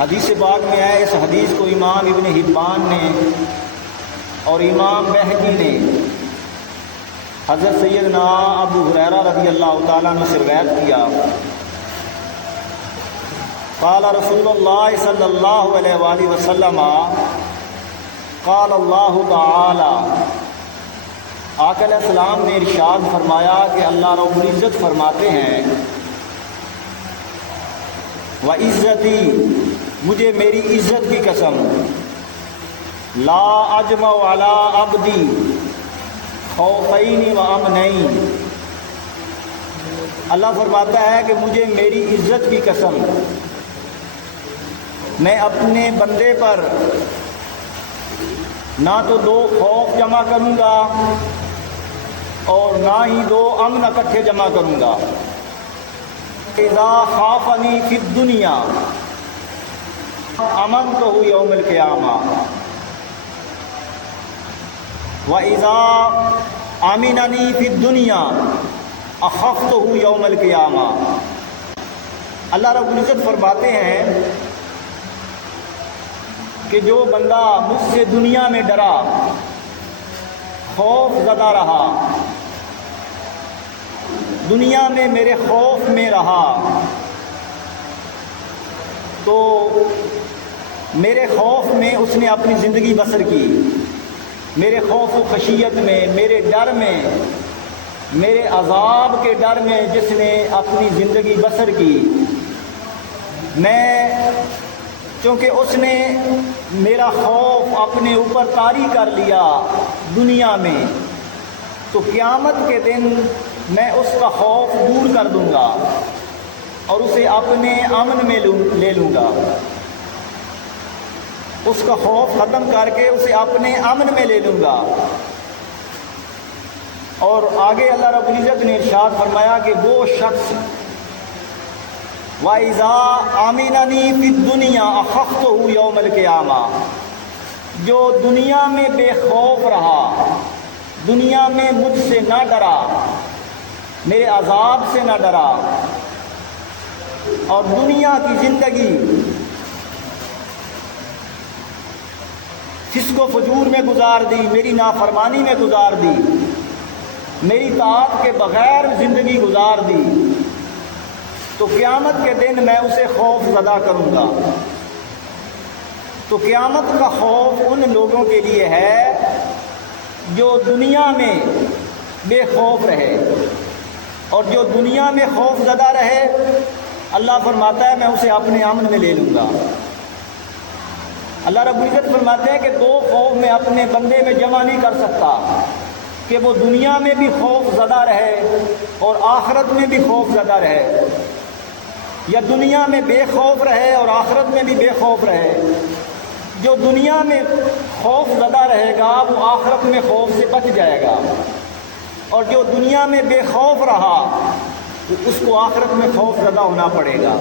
حدیث پاک میں ہے، اس حدیث کو امام ابن حبان نے اور امام بہقی نے حضرت سیدنا ابو ہریرہ رضی اللہ تعالیٰ عنہ سے روایت کیا، قال رسول اللہ صلی اللہ علیہ وآلہ وسلم قال اللہ تعالی، آقا علیہ السلام نے ارشاد فرمایا کہ اللہ رب العزت فرماتے ہیں، وَعِزَّتِي، مجھے میری عزت کی قسم، لا اجمع علی عبدی خوفین و امنین، اللہ فرماتا ہے کہ مجھے میری عزت کی قسم، میں اپنے بندے پر نہ تو دو خوف جمع کروں گا اور نہ ہی دو امن اکٹھے جمع کروں گا۔ اذا خافنی فی الدنیا امنتہ یوم القیامہ وَإِذَا آمِنَنِي فِي الدُّنْيَا أَخَفْتُهُ يَوْمَ الْقِيَامَةِ، اللہ رب العزت فرماتے ہیں کہ جو بندہ مجھ سے دنیا میں ڈرا، خوف زدہ رہا، دنیا میں میرے خوف میں رہا، تو میرے خوف میں اس نے اپنی زندگی بسر کی، میرے خوف و خشیت میں، میرے ڈر میں، میرے عذاب کے ڈر میں جس نے اپنی زندگی بسر کی، میں چونکہ اس نے میرا خوف اپنے اوپر طاری کر لیا دنیا میں، تو قیامت کے دن میں اس کا خوف دور کر دوں گا اور اسے اپنے امن میں لے لوں گا، اس کا خوف ختم کر کے اسے اپنے امن میں لے لوں گا۔ اور آگے اللہ رب العزت نے ارشاد فرمایا کہ وہ شخص وَإِذَا آمِنَنِي فِي الدُّنْيَا أَخَفْتُهُ يَوْمَ الْقِيَامَةِ، جو دنیا میں بے خوف رہا، دنیا میں مجھ سے نہ ڈرا، میرے عذاب سے نہ ڈرا، اور دنیا کی زندگی فسق و فجور میں گزار دی، میری نافرمانی میں گزار دی، میری طاعت کے بغیر زندگی گزار دی، تو قیامت کے دن میں اسے خوف زدہ کروں گا۔ تو قیامت کا خوف ان لوگوں کے لیے ہے جو دنیا میں بے خوف رہے، اور جو دنیا میں خوف زدہ رہے، اللہ فرماتا ہے میں اسے اپنے امن میں لے لوں گا۔ اللہ رب العزت فرماتے ہیں کہ دو خوف میں اپنے بندے میں جمع نہیں کر سکتا، کہ وہ دنیا میں بھی خوف زدہ رہے اور آخرت میں بھی خوف زدہ رہے، یا دنیا میں بے خوف رہے اور آخرت میں بھی بے خوف رہے۔ جو دنیا میں خوف زدہ رہے گا وہ آخرت میں خوف سے بچ جائے گا، اور جو دنیا میں بے خوف رہا اس کو آخرت میں خوف زدہ ہونا پڑے گا۔